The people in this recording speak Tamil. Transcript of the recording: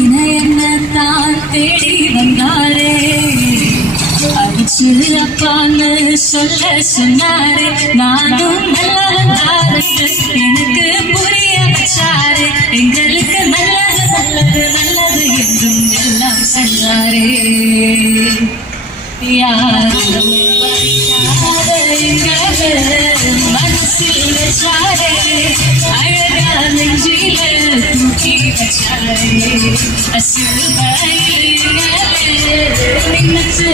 என்னத்தான் தேடி வந்தாரே அடிச்சு அப்பான்னு சொல்ல சொன்னாரே நானும் நல்லவந்தாரு எனக்கு புரிய வச்சாரே எங்களுக்கு நல்லது நல்லது நல்லது என்றும் எல்லாம் சொன்னாரே யாரும் மனசில் வச்சாரே அழகா நெஞ்சில தூக்கி வச்சாரே அசுவையிலே நினைச்சு